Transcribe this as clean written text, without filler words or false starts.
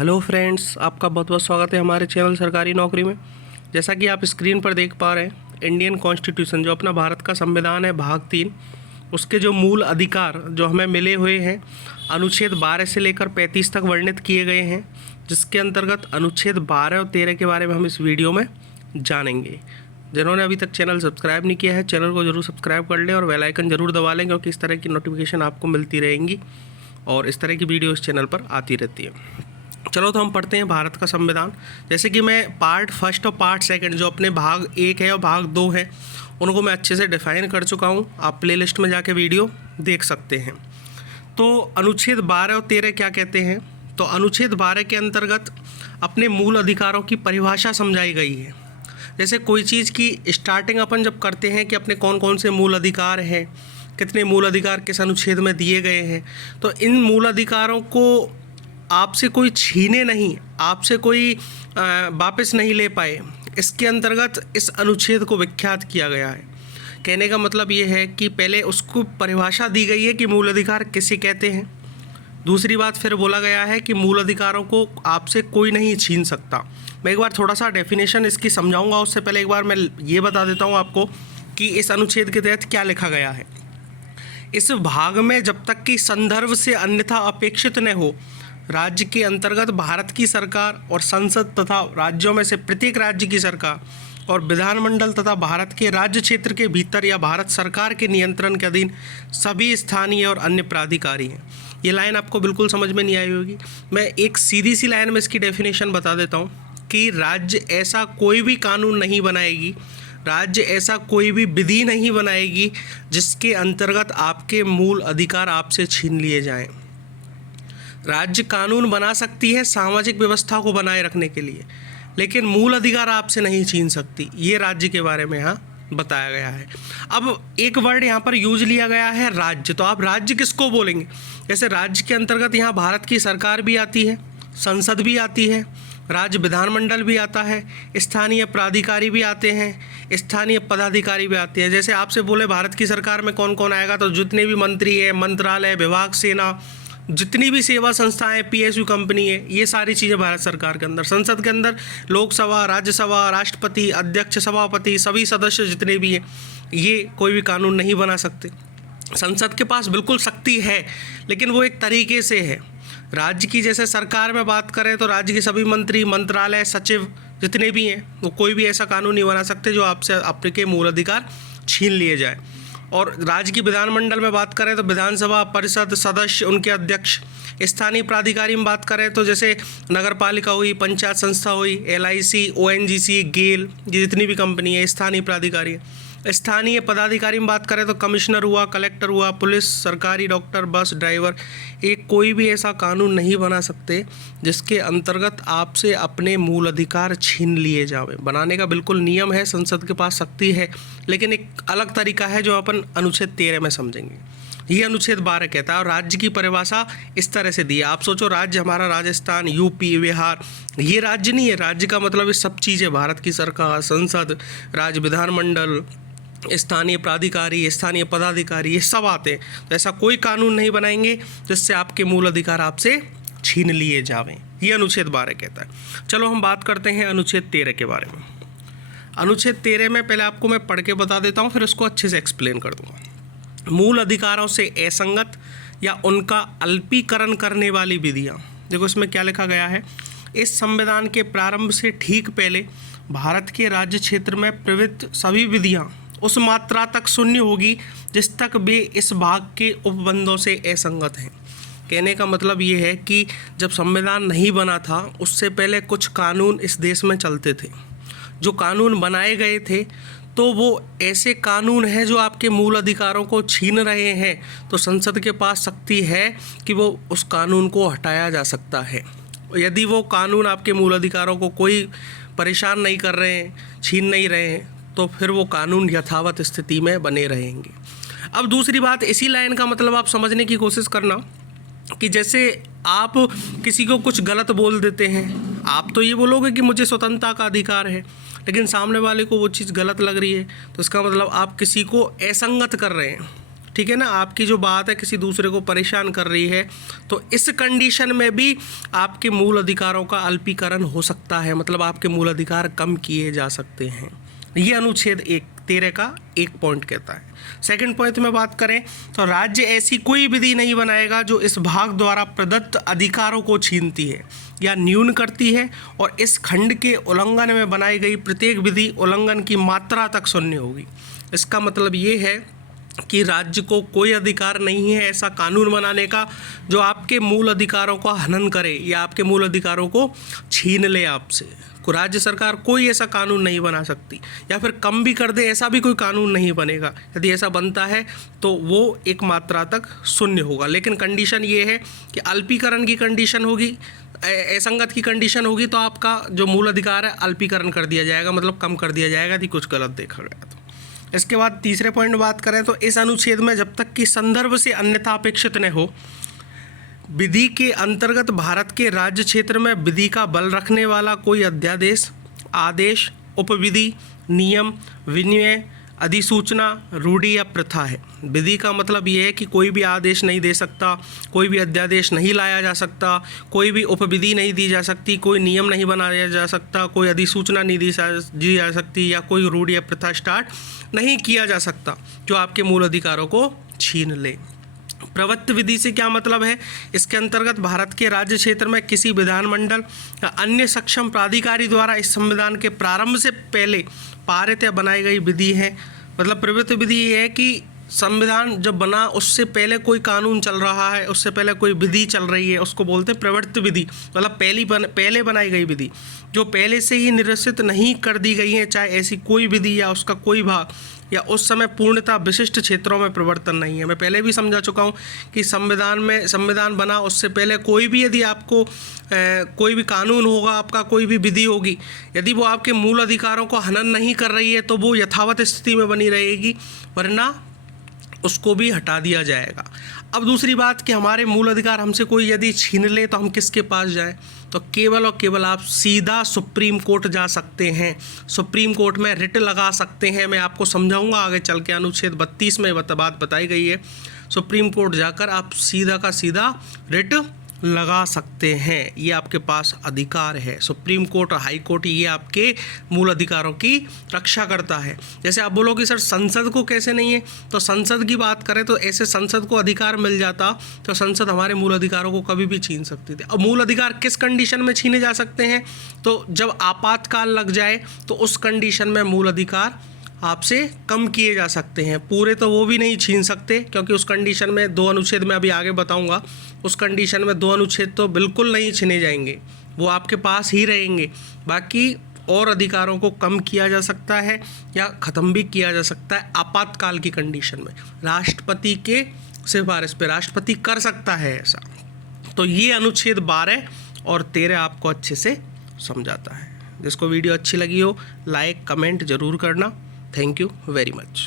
Hello friends, आपका बहुत बहुत स्वागत है हमारे चैनल सरकारी नौकरी में। जैसा कि आप स्क्रीन पर देख पा रहे हैं, इंडियन कॉन्स्टिट्यूशन जो अपना भारत का संविधान है, भाग 3, उसके जो मूल अधिकार जो हमें मिले हुए हैं, अनुच्छेद 12 से लेकर 35 तक वर्णित किए गए हैं, जिसके अंतर्गत अनुच्छेद 12 और 13 के बारे में हम इस वीडियो में जानेंगे। जिन्होंने अभी तक चैनल सब्सक्राइब नहीं किया है, चैनल को जरूर सब्सक्राइब कर लें और बेल आइकन जरूर दबा लें, क्योंकि इस तरह की नोटिफिकेशन आपको मिलती रहेंगी और इस तरह की वीडियो इस चैनल पर आती रहती है। चलो तो हम पढ़ते हैं भारत का संविधान। जैसे कि मैं पार्ट फर्स्ट और पार्ट सेकंड जो अपने भाग 1 है और भाग 2 है, उनको मैं अच्छे से डिफाइन कर चुका हूँ। आप प्लेलिस्ट में जाके वीडियो देख सकते हैं। तो अनुच्छेद 12 और 13 क्या कहते हैं? तो अनुच्छेद 12 के अंतर्गत अपने मूल अधिकारों की परिभाषा समझाई गई है। जैसे कोई चीज़ की स्टार्टिंग अपन जब करते हैं कि अपने कौन कौन से मूल अधिकार हैं, कितने मूल अधिकार किस अनुच्छेद में दिए गए हैं, तो इन मूल अधिकारों को आपसे कोई छीने नहीं, आपसे कोई वापस नहीं ले पाए, इसके अंतर्गत इस अनुच्छेद को विख्यात किया गया है। कहने का मतलब ये है कि पहले उसको परिभाषा दी गई है कि मूल अधिकार किसे कहते हैं। दूसरी बात फिर बोला गया है कि मूल अधिकारों को आपसे कोई नहीं छीन सकता। मैं एक बार थोड़ा सा डेफिनेशन इसकी समझाऊंगा, उससे पहले एक बार मैं ये बता देता हूँ आपको कि इस अनुच्छेद के तहत क्या लिखा गया है। इस भाग में जब तक कि संदर्भ से अन्यथा अपेक्षित न हो, राज्य के अंतर्गत भारत की सरकार और संसद तथा राज्यों में से प्रत्येक राज्य की सरकार और विधानमंडल तथा भारत के राज्य क्षेत्र के भीतर या भारत सरकार के नियंत्रण के अधीन सभी स्थानीय और अन्य प्राधिकारी हैं। ये लाइन आपको बिल्कुल समझ में नहीं आई होगी। मैं एक सीधी सी लाइन में इसकी डेफिनेशन बता देता हूँ कि राज्य ऐसा कोई भी कानून नहीं बनाएगी, राज्य ऐसा कोई भी विधि नहीं बनाएगी जिसके अंतर्गत आपके मूल अधिकार आपसे छीन लिए जाएं। राज्य कानून बना सकती है सामाजिक व्यवस्था को बनाए रखने के लिए, लेकिन मूल अधिकार आपसे नहीं छीन सकती। ये राज्य के बारे में यहाँ बताया गया है। अब एक वर्ड यहाँ पर यूज लिया गया है, राज्य। तो आप राज्य किसको बोलेंगे? जैसे राज्य के अंतर्गत यहाँ भारत की सरकार भी आती है, संसद भी आती है, राज्य विधानमंडल भी आता है, स्थानीय प्राधिकारी भी आते हैं, स्थानीय पदाधिकारी भी आते हैं। जैसे आपसे बोले भारत की सरकार में कौन कौन आएगा, तो जितने भी मंत्री हैं, मंत्रालय, विभाग, सेना, जितनी भी सेवा संस्थाएं, पीएसयू कंपनी है, ये सारी चीज़ें भारत सरकार के अंदर। संसद के अंदर लोकसभा, राज्यसभा, राष्ट्रपति, अध्यक्ष, सभापति, सभी सदस्य जितने भी हैं, ये कोई भी कानून नहीं बना सकते। संसद के पास बिल्कुल शक्ति है, लेकिन वो एक तरीके से है। राज्य की जैसे सरकार में बात करें तो राज्य के सभी मंत्री, मंत्रालय, सचिव जितने भी हैं, वो कोई भी ऐसा कानून नहीं बना सकते जो आपसे आपके मूल अधिकार छीन लिए जाए। और राज्य की विधानमंडल में बात करें तो विधानसभा, परिषद, सदस्य, उनके अध्यक्ष। स्थानीय प्राधिकारी में बात करें तो जैसे नगर पालिका हुई, पंचायत संस्था हुई, LIC, ONGC, गेल, ये जितनी भी कंपनी है, स्थानीय प्राधिकारी है। स्थानीय पदाधिकारी में बात करें तो कमिश्नर हुआ, कलेक्टर हुआ, पुलिस, सरकारी डॉक्टर, बस ड्राइवर। एक कोई भी ऐसा कानून नहीं बना सकते जिसके अंतर्गत आपसे अपने मूल अधिकार छीन लिए जावे। बनाने का बिल्कुल नियम है, संसद के पास शक्ति है, लेकिन एक अलग तरीका है जो अपन अनुच्छेद 13 में समझेंगे। ये अनुच्छेद 12 कहता है और राज्य की परिभाषा इस तरह से दी है। आप सोचो, राज्य हमारा राजस्थान, यूपी, बिहार, ये राज्य नहीं है। राज्य का मतलब ये सब चीज़ें, भारत की सरकार, संसद, राज्य विधानमंडल, स्थानीय प्राधिकारी, स्थानीय पदाधिकारी, ये सब आते हैं। तो ऐसा कोई कानून नहीं बनाएंगे जिससे आपके मूल अधिकार आपसे छीन लिए जावें। ये अनुच्छेद 12 कहता है। चलो हम बात करते हैं अनुच्छेद 13 के बारे में। अनुच्छेद 13 में पहले आपको मैं पढ़ के बता देता हूँ, फिर उसको अच्छे से एक्सप्लेन कर दूँगा। मूल अधिकारों से असंगत या उनका अल्पीकरण करने वाली विधियाँ। देखो इसमें क्या लिखा गया है। इस संविधान के प्रारंभ से ठीक पहले भारत के राज्य क्षेत्र में प्रवृत्त सभी विधियाँ उस मात्रा तक शून्य होगी जिस तक वे इस भाग के उपबंधों से असंगत हैं। कहने का मतलब ये है कि जब संविधान नहीं बना था, उससे पहले कुछ कानून इस देश में चलते थे। जो कानून बनाए गए थे तो वो ऐसे कानून हैं जो आपके मूल अधिकारों को छीन रहे हैं। तो संसद के पास शक्ति है कि वो उस कानून को हटाया जा सकता है। यदि वो कानून आपके मूल अधिकारों को कोई परेशान नहीं कर रहे हैं, छीन नहीं रहे हैं, तो फिर वो कानून यथावत स्थिति में बने रहेंगे। अब दूसरी बात, इसी लाइन का मतलब आप समझने की कोशिश करना कि जैसे आप किसी को कुछ गलत बोल देते हैं, आप तो ये बोलोगे कि मुझे स्वतंत्रता का अधिकार है, लेकिन सामने वाले को वो चीज़ गलत लग रही है, तो इसका मतलब आप किसी को असंगत कर रहे हैं। ठीक है ना, आपकी जो बात है किसी दूसरे को परेशान कर रही है, तो इस कंडीशन में भी आपके मूल अधिकारों का अल्पीकरण हो सकता है, मतलब आपके मूल अधिकार कम किए जा सकते हैं। ये अनुच्छेद 13 का एक पॉइंट कहता है। सेकंड पॉइंट में बात करें तो राज्य ऐसी कोई विधि नहीं बनाएगा जो इस भाग द्वारा प्रदत्त अधिकारों को छीनती है या न्यून करती है, और इस खंड के उल्लंघन में बनाई गई प्रत्येक विधि उल्लंघन की मात्रा तक शून्य होगी। इसका मतलब ये है कि राज्य को कोई अधिकार नहीं है ऐसा कानून बनाने का जो आपके मूल अधिकारों का हनन करे या आपके मूल अधिकारों को छीन ले आपसे। राज्य सरकार कोई ऐसा कानून नहीं बना सकती, या फिर कम भी कर दे ऐसा भी कोई कानून नहीं बनेगा। यदि ऐसा बनता है तो वो एक मात्रा तक शून्य होगा, लेकिन कंडीशन ये है कि अल्पीकरण की कंडीशन होगी, असंगत की कंडीशन होगी, तो आपका जो मूल अधिकार है अल्पीकरण कर दिया जाएगा, मतलब कम कर दिया जाएगा यदि कुछ गलत देखा गया तो। इसके बाद तीसरे पॉइंट बात करें तो इस अनुच्छेद में जब तक कि संदर्भ से अन्यथा अपेक्षित न हो, विधि के अंतर्गत भारत के राज्य क्षेत्र में विधि का बल रखने वाला कोई अध्यादेश, आदेश, उपविधि, नियम, विनियम, अधिसूचना, रूढ़ि या प्रथा है। विधि का मतलब ये है कि कोई भी आदेश नहीं दे सकता, कोई भी अध्यादेश नहीं लाया जा सकता, कोई भी उपविधि नहीं दी जा सकती, कोई नियम नहीं बनाया जा सकता, कोई अधिसूचना नहीं दी जा सकती, या कोई रूढ़ि या प्रथा स्टार्ट नहीं किया जा सकता जो आपके मूल अधिकारों को छीन ले। प्रवृत्ति विधि से क्या मतलब है? इसके अंतर्गत भारत के राज्य क्षेत्र में किसी विधानमंडल या अन्य सक्षम प्राधिकारी द्वारा इस संविधान के प्रारंभ से पहले पारित या बनाई गई विधि है। मतलब प्रवृत्ति विधि ये है कि संविधान जब बना उससे पहले कोई कानून चल रहा है, उससे पहले कोई विधि चल रही है, उसको बोलते हैं प्रवृत्ति विधि। मतलब पहले बनाई गई विधि जो पहले से ही निरसित नहीं कर दी गई है, चाहे ऐसी कोई विधि या उसका कोई भाग या उस समय पूर्णतः विशिष्ट क्षेत्रों में प्रवर्तन नहीं है। मैं पहले भी समझा चुका हूँ कि संविधान बना उससे पहले कोई भी यदि आपको कोई भी कानून होगा, आपका कोई भी विधि होगी, यदि वो आपके मूल अधिकारों को हनन नहीं कर रही है तो वो यथावत स्थिति में बनी रहेगी, वरना उसको भी हटा दिया जाएगा। अब दूसरी बात कि हमारे मूल अधिकार हमसे कोई यदि छीन ले तो हम किसके पास जाएं? तो केवल और केवल आप सीधा सुप्रीम कोर्ट जा सकते हैं, सुप्रीम कोर्ट में रिट लगा सकते हैं। मैं आपको समझाऊंगा आगे चल के, अनुच्छेद 32 में बात बताई गई है। सुप्रीम कोर्ट जाकर आप सीधा का सीधा रिट लगा सकते हैं, ये आपके पास अधिकार है। सुप्रीम कोर्ट और हाई कोर्ट ये आपके मूल अधिकारों की रक्षा करता है। जैसे आप बोलोगे सर संसद को कैसे नहीं है, तो संसद की बात करें तो ऐसे संसद को अधिकार मिल जाता तो संसद हमारे मूल अधिकारों को कभी भी छीन सकती थी। अब मूल अधिकार किस कंडीशन में छीने जा सकते हैं? तो जब आपातकाल लग जाए तो उस कंडीशन में मूल अधिकार आपसे कम किए जा सकते हैं। पूरे तो वो भी नहीं छीन सकते, क्योंकि उस कंडीशन में 2 अनुच्छेद में अभी आगे बताऊंगा, उस कंडीशन में 2 अनुच्छेद तो बिल्कुल नहीं छीने जाएंगे, वो आपके पास ही रहेंगे। बाकी और अधिकारों को कम किया जा सकता है या ख़त्म भी किया जा सकता है आपातकाल की कंडीशन में। राष्ट्रपति के सिफारिश पे राष्ट्रपति कर सकता है ऐसा। तो ये अनुच्छेद 12 और 13 आपको अच्छे से समझाता है। जिसको वीडियो अच्छी लगी हो लाइक कमेंट ज़रूर करना। Thank you very much.